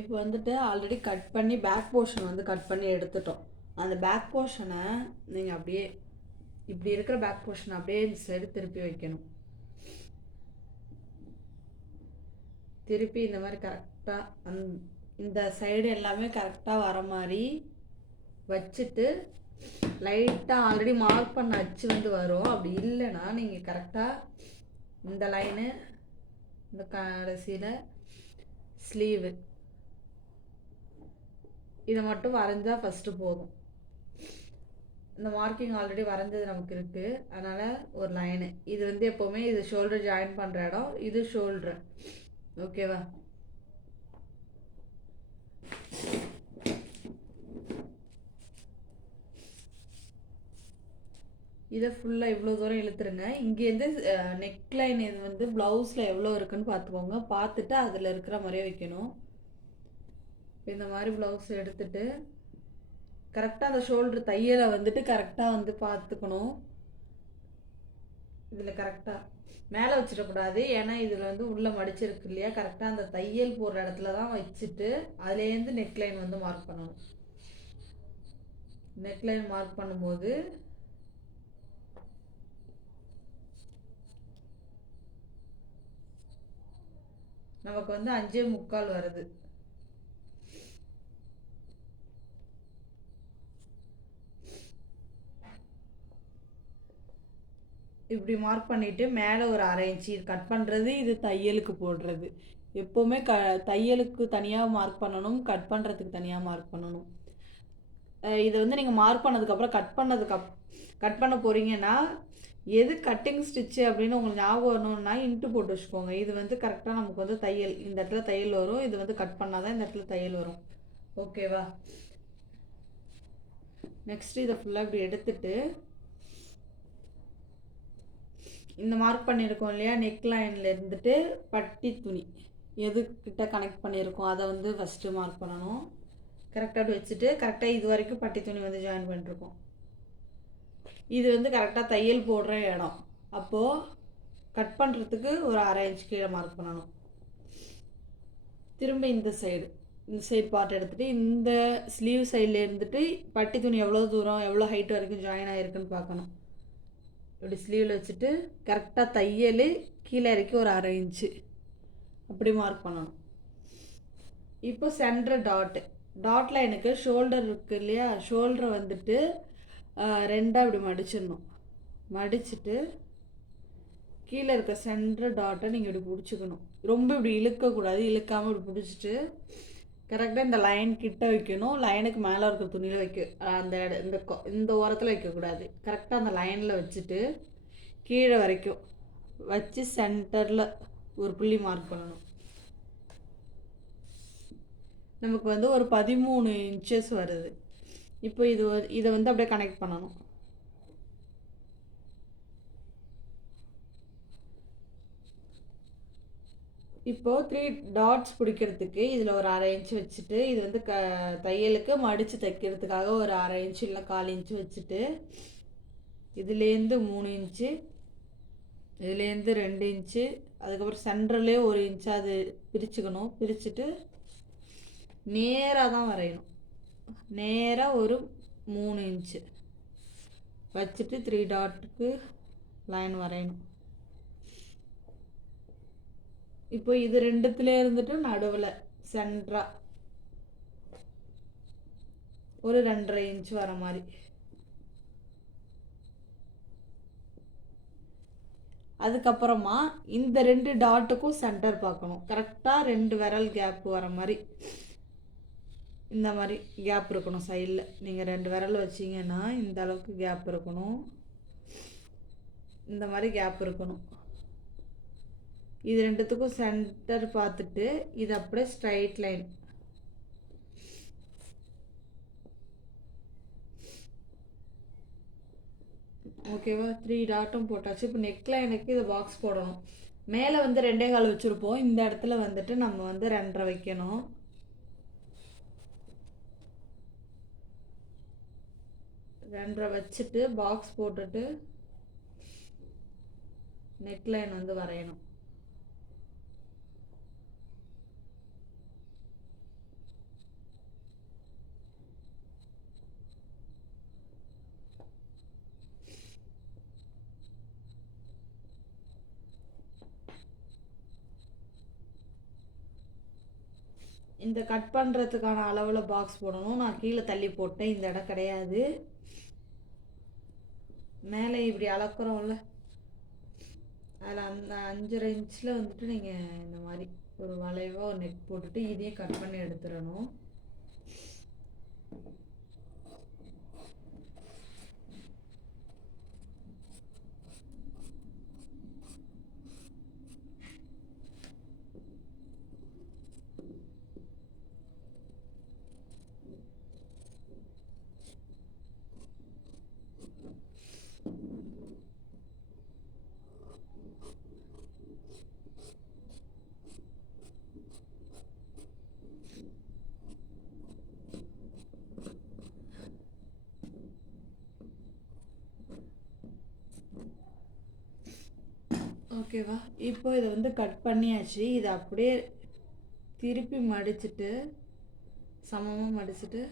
இப்போ வந்துட்டு already cut பண்ணி பேக் போர்ஷன் வந்து கட் பண்ணி எடுத்துட்டோம். அந்த பேக் போர்ஷனை நீங்கள் அப்படியே இப்படி இருக்கிற பேக் போர்ஷனை அப்படியே இந்த சைடு திருப்பி வைக்கணும். திருப்பி இந்த மாதிரி கரெக்டாக இந்த சைடு எல்லாமே கரெக்டாக வர மாதிரி வச்சுட்டு லைட்டாக ஆல்ரெடி மார்க் பண்ண அச்சு வந்து வரும். அப்படி இல்லைன்னா நீங்கள் கரெக்டாக இந்த லைனு இந்த கடைசியில் ஸ்லீவு இதை மட்டும் வரைஞ்சா ஃபஸ்ட்டு போதும். இந்த மார்க்கிங் ஆல்ரெடி வரைஞ்சது நமக்கு இருக்குது, அதனால் ஒரு லைனு இது வந்து எப்போவுமே இது ஷோல்டர் ஜாயின் பண்ணுற இடம், இது ஷோல்டர். ஓகேவா? இதை ஃபுல்லாக இவ்வளோ தூரம் இழுத்துருங்க. இங்கேருந்து நெக் லைன் இது வந்து ப்ளவுஸில் எவ்வளோ இருக்குன்னு பார்த்துக்கோங்க. பார்த்துட்டு அதில் இருக்கிற மாதிரியே வைக்கணும். இந்த மாதிரி ப்ளவுஸ் எடுத்துட்டு கரெக்டாக அந்த ஷோல்டர் தையலை வந்துட்டு கரெக்டாக வந்து பார்த்துக்கணும். இதில் கரெக்டாக மேலே வச்சிடக்கூடாது, ஏன்னா இதில் வந்து உள்ளே மடிச்சிருக்கு இல்லையா, கரெக்டாக அந்த தையல் போடுற இடத்துல தான் வச்சுட்டு அதுலேருந்து நெக்லைன் வந்து மார்க் பண்ணணும். நெக்லைன் மார்க் பண்ணும்போது நமக்கு வந்து 5.75 வருது. இப்படி மார்க் பண்ணிவிட்டு மேலே ஒரு 1/2 இன்ச்சு கட் பண்ணுறது, இது தையலுக்கு போடுறது. எப்போவுமே தையலுக்கு தனியாக மார்க் பண்ணணும், கட் பண்ணுறதுக்கு தனியாக மார்க் பண்ணணும். இதை வந்து நீங்கள் மார்க் பண்ணதுக்கப்புறம் கட் பண்ண போகிறீங்கன்னா எது கட்டிங் ஸ்டிச்சு அப்படின்னு உங்களுக்கு ஞாபகம் வரணும்னா இன்ட்டு போட்டு வச்சுக்கோங்க. இது வந்து கரெக்டாக நமக்கு வந்து தையல் இந்த இடத்துல தையல் வரும், இது வந்து கட் பண்ணால் தான் இந்த இடத்துல தையல் வரும். ஓகேவா? நெக்ஸ்ட்டு இதை ஃபுல்லாக இப்படி எடுத்துட்டு இந்த மார்க் பண்ணியிருக்கோம் இல்லையா, நெக் லைனில் இருந்துட்டு பட்டி துணி எதுக்கிட்ட கனெக்ட் பண்ணியிருக்கோம் அதை வந்து ஃபஸ்ட்டு மார்க் பண்ணணும். கரெக்டாக வச்சுட்டு கரெக்டாக இது வரைக்கும் பட்டி துணி வந்து ஜாயின் பண்ணிருக்கோம். இது வந்து கரெக்டாக தையல் போடுற இடம். அப்போது கட் பண்ணுறதுக்கு ஒரு 1/2 இன்ச் கீழே மார்க் பண்ணணும். திரும்ப இந்த சைடு பார்ட் எடுத்துகிட்டு இந்த ஸ்லீவ் சைடில் இருந்துட்டு பட்டி துணி எவ்வளோ தூரம் எவ்வளோ ஹைட் வரைக்கும் ஜாயின் ஆகிருக்குன்னு பார்க்கணும். இப்படி ஸ்லீவில் வச்சுட்டு கரெக்டாக தையல் கீழே இறக்கி ஒரு 1/2 இன்ச்சு அப்படி மார்க் பண்ணணும். இப்போ சென்டர் டாட்டில் எனக்கு ஷோல்டர் இருக்குது இல்லையா, ஷோல்டரை வந்துட்டு 2ஆக இப்படி மடிச்சிடணும். மடிச்சுட்டு கீழே இருக்க சென்டர் டாட்டை நீங்கள் இப்படி பிடிச்சிக்கணும். ரொம்ப இப்படி இழுக்கக்கூடாது, இழுக்காமல் இப்படி பிடிச்சிட்டு கரெக்டாக இந்த லைன் கிட்ட வைக்கணும். லைனுக்கு மேலே இருக்க துணியில் அந்த இந்த ஓரத்தில் வைக்கக்கூடாது. கரெக்டாக அந்த லைனில் வச்சுட்டு கீழே வரைக்கும் வச்சு சென்டரில் ஒரு புள்ளி மார்க் பண்ணணும். நமக்கு வந்து ஒரு 13 இன்ச்சஸ் வருது. இப்போ இதை வந்து அப்படியே கனெக்ட் பண்ணணும். இப்போது 3 டாட்ஸ் பிடிக்கிறதுக்கு இதில் ஒரு 1/2 இன்ச்சு வச்சுட்டு இது வந்து தையலுக்கு மடித்து தைக்கிறதுக்காக ஒரு 1/2 இன்ச்சு இல்லை 1/4 இன்ச்சு வச்சுட்டு இதுலேருந்து 3 இன்ச்சு, இதுலேருந்து 2 இன்ச்சு, அதுக்கப்புறம் சென்டர்லேயே 1 இன்ச்சு அது பிரிச்சுக்கணும். பிரிச்சுட்டு நேராக தான் வரையணும். நேராக ஒரு 3 இன்ச்சு வச்சுட்டு 3 டாட்டுக்கு லைன் வரையணும். இப்போ இது ரெண்டுத்துலேயே இருந்துட்டு நடுவில் சென்டராக ஒரு 2.5 இன்ச் வர மாதிரி. அதுக்கப்புறமா இந்த 2 டாட்டுக்கும் சென்டர் பார்க்கணும். கரெக்டாக 2 விரல் கேப் வர மாதிரி இந்த மாதிரி கேப் இருக்கணும். சைடில் நீங்கள் 2 விரல் வச்சிங்கன்னா இந்த அளவுக்கு கேப் இருக்கணும். இந்த மாதிரி கேப் இருக்கணும். இது ரெண்டுத்துக்கும் சென்டர் பார்த்துட்டு இது அப்படியே ஸ்ட்ரைட் லைன். ஓகேவா? 3 டாட்டும் போட்டாச்சு. இப்போ நெக் லைனுக்கு இது பாக்ஸ் போடணும். மேலே வந்து 2.25 வச்சுருப்போம், இந்த இடத்துல வந்துட்டு நம்ம வந்து 2.5 வைக்கணும். 2.5 வச்சுட்டு பாக்ஸ் போட்டுட்டு நெக் லைன் வந்து வரையணும். இந்த கட் பண்ணுறதுக்கான அளவில் பாக்ஸ் போடணும். நான் கீழே தள்ளி போட்டேன், இந்த இடம் கிடையாது. மேலே இப்படி அளக்குறோம்ல, அதில் அந்த 5.5 இன்ச்சில் வந்துட்டு நீங்கள் இந்த மாதிரி ஒரு வளைவாக ஒரு நெட் போட்டுட்டு இதையும் கட் பண்ணி எடுத்துடணும். ஓகேவா? இப்போ இதை வந்து கட் பண்ணியாச்சு. இதை அப்படியே திருப்பி மடிச்சுட்டு சமமாக மடிச்சுட்டு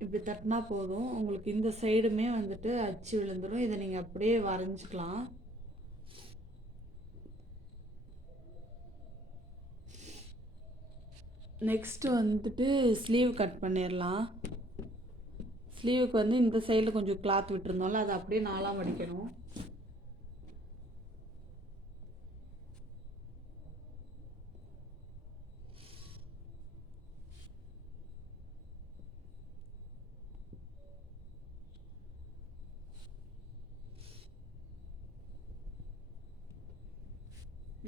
இப்படி தட்டினா போதும். உங்களுக்கு இந்த சைடுமே வந்துட்டு அச்சு விழுந்துடும். இதை நீங்கள் அப்படியே வரைஞ்சிக்கலாம். நெக்ஸ்ட்டு வந்துட்டு ஸ்லீவ் கட் பண்ணிடலாம். ஸ்லீவுக்கு வந்து இந்த சைடில் கொஞ்சம் கிளாத் விட்டுருந்தோம்ல, அதை அப்படியே 4ஆக மடிக்கணும்.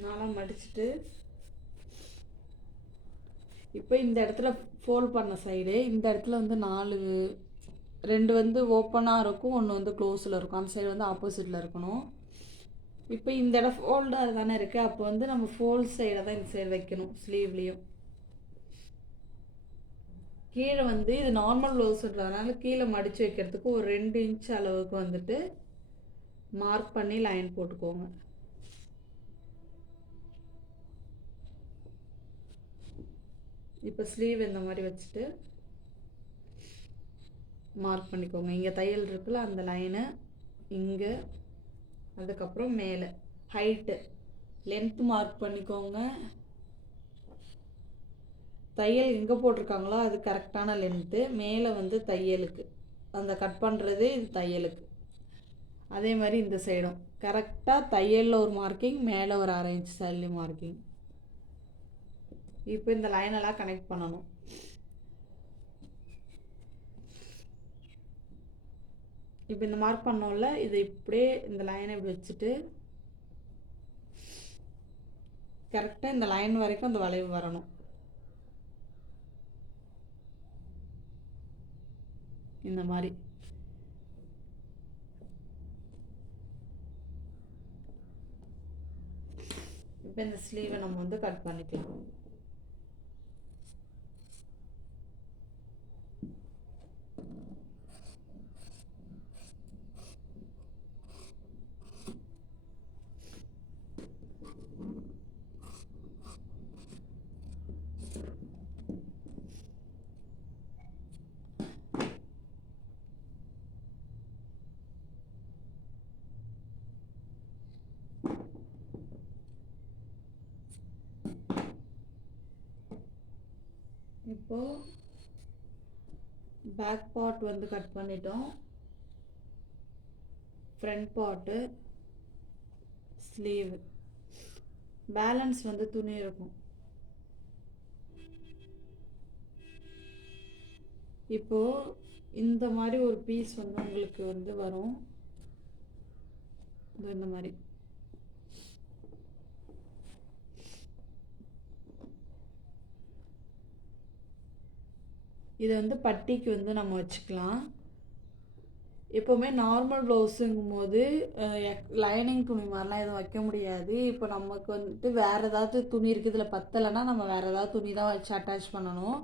நாளாக மடிச்சுட்டு இப்போ இந்த இடத்துல ஃபோல்ட் பண்ண சைடு இந்த இடத்துல வந்து 2 வந்து ஓப்பனாக இருக்கும், ஒன்று வந்து க்ளோஸில் இருக்கும். அந்த சைடு வந்து ஆப்போசிட்டில் இருக்கணும். இப்போ இந்த இடம் ஃபோல்டாக தானே இருக்குது, அப்போ வந்து நம்ம ஃபோல்ட் சைடை தான் இந்த சைடு வைக்கணும். ஸ்லீவ்லேயும் கீழே வந்து இது நார்மல் ப்ளவுஸ்ன்றதுனால கீழே மடித்து வைக்கிறதுக்கு ஒரு 2 இன்ச் அளவுக்கு வந்துட்டு மார்க் பண்ணி லைன் போட்டுக்கோங்க. இப்போ ஸ்லீவ் இந்த மாதிரி வச்சுட்டு மார்க் பண்ணிக்கோங்க. இங்கே தையல் இருக்குல்ல, அந்த லைனை இங்கே, அதுக்கப்புறம் மேலே ஹைட்டு லென்த்து மார்க் பண்ணிக்கோங்க. தையல் எங்கே போட்டிருக்காங்களோ அது கரெக்டான லென்த்து. மேலே வந்து தையலுக்கு அந்த கட் பண்ணுறது இது தையலுக்கு. அதே மாதிரி இந்த சைடும் கரெக்டாக தையலில் ஒரு மார்க்கிங், மேலே ஒரு 1/2 இன்ச் தள்ளி மார்க்கிங். இப்போ இந்த லைனெல்லாம் கனெக்ட் பண்ணணும். இப்போ இந்த மார்க் பண்ணோம்ல, இதை இப்படியே இந்த லைனை இப்படி வச்சுட்டு கரெக்டாக இந்த லைன் வரைக்கும் அந்த வளைவு வரணும். இந்த மாதிரி இப்போ இந்த ஸ்லீவை நம்ம வந்து கட் பண்ணிக்கலாம். இப்போது பேக் பார்ட் வந்து கட் பண்ணிட்டோம். ஃப்ரண்ட் பார்ட்டு, ஸ்லீவ், பேலன்ஸ் வந்து துணி இருக்கும். இப்போது இந்த மாதிரி ஒரு பீஸ் வந்து உங்களுக்கு வந்து வரும். இந்த மாதிரி இதை வந்து பட்டிக்கு வந்து நம்ம வச்சுக்கலாம். எப்போவுமே நார்மல் ப்ளவுஸுங்கும் போது லைனிங் துணி மாதிரிலாம் எதுவும் வைக்க முடியாது. இப்போ நமக்கு வந்துட்டு வேறு ஏதாவது துணி இருக்குது, இதில் பத்தலைன்னா நம்ம வேறு ஏதாவது துணி தான் வச்சு அட்டாச் பண்ணணும்.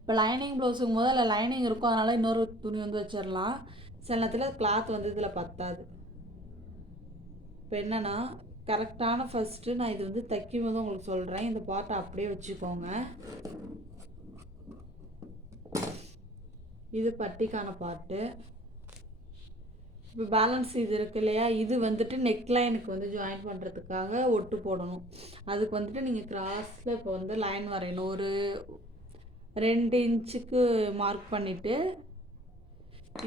இப்போ லைனிங் ப்ளவுஸுங்கும் போது அதில் லைனிங் இருக்கும், அதனால் இன்னொரு துணி வந்து வச்சிடலாம். சில நேரத்தில் கிளாத் வந்து இதில் பத்தாது. இப்போ என்னென்னா கரெக்டான ஃபஸ்ட்டு நான் இது வந்து தைக்கும் போது உங்களுக்கு சொல்கிறேன். இந்த பார்ட்டை அப்படியே வச்சுக்கோங்க. இது பட்டிக்கான பார்ட்டு. இப்போ பேலன்ஸ் இது இருக்கு இல்லையா, இது வந்துட்டு நெக்லைனுக்கு வந்து ஜாயின் பண்ணுறதுக்காக ஒட்டு போடணும். அதுக்கு வந்துட்டு நீங்கள் கிராஸில் இப்போ வந்து லைன் வரையணும். ஒரு 2 இன்ச்சுக்கு மார்க் பண்ணிவிட்டு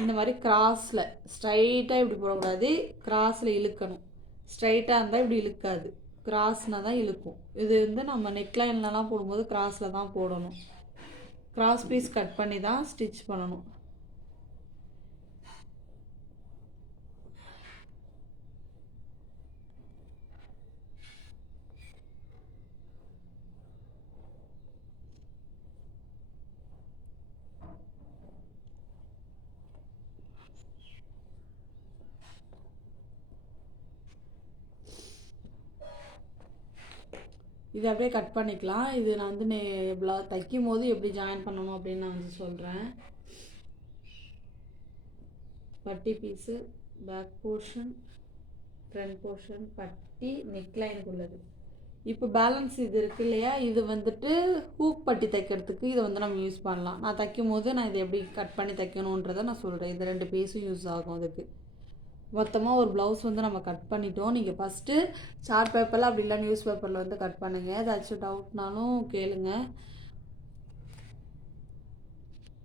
இந்த மாதிரி கிராஸில் ஸ்ட்ரைட்டாக இப்படி போடக்கூடாது, கிராஸில் இழுக்கணும். ஸ்ட்ரைட்டாக இருந்தால் இப்படி இழுக்காது, கிராஸ்னால் தான் இழுக்கும். இது வந்து நம்ம நெக்லைன்லலாம் போடும்போது கிராஸில் தான் போடணும். கிராஸ் பீஸ் கட் பண்ணி தான் ஸ்டிச் பண்ணணும். இது அப்படியே கட் பண்ணிக்கலாம். இது நான் வந்து தைக்கும் போது எப்படி ஜாயின் பண்ணணும் அப்படின்னு நான் வந்து சொல்கிறேன். பட்டி piece, back portion, front portion, பட்டி, நெக்லைனுக்கு உள்ளது. இப்போ பேலன்ஸ் இது இருக்கு இல்லையா, இது வந்துட்டு ஹூக் பட்டி தைக்கிறதுக்கு இதை வந்து நம்ம யூஸ் பண்ணலாம். நான் தைக்கும் போது நான் இதை எப்படி கட் பண்ணி தைக்கணுன்றதை நான் சொல்கிறேன். இது 2 பீஸும் யூஸ் ஆகும் அதுக்கு. மொத்தமாக ஒரு ப்ளவுஸ் வந்து நம்ம கட் பண்ணிட்டோம். நீங்கள் ஃபஸ்ட்டு சார்ட் பேப்பரில் அப்படி இல்லை நியூஸ் பேப்பரில் வந்து கட் பண்ணுங்கள். ஏதாச்சும் டவுட்னாலும் கேளுங்க.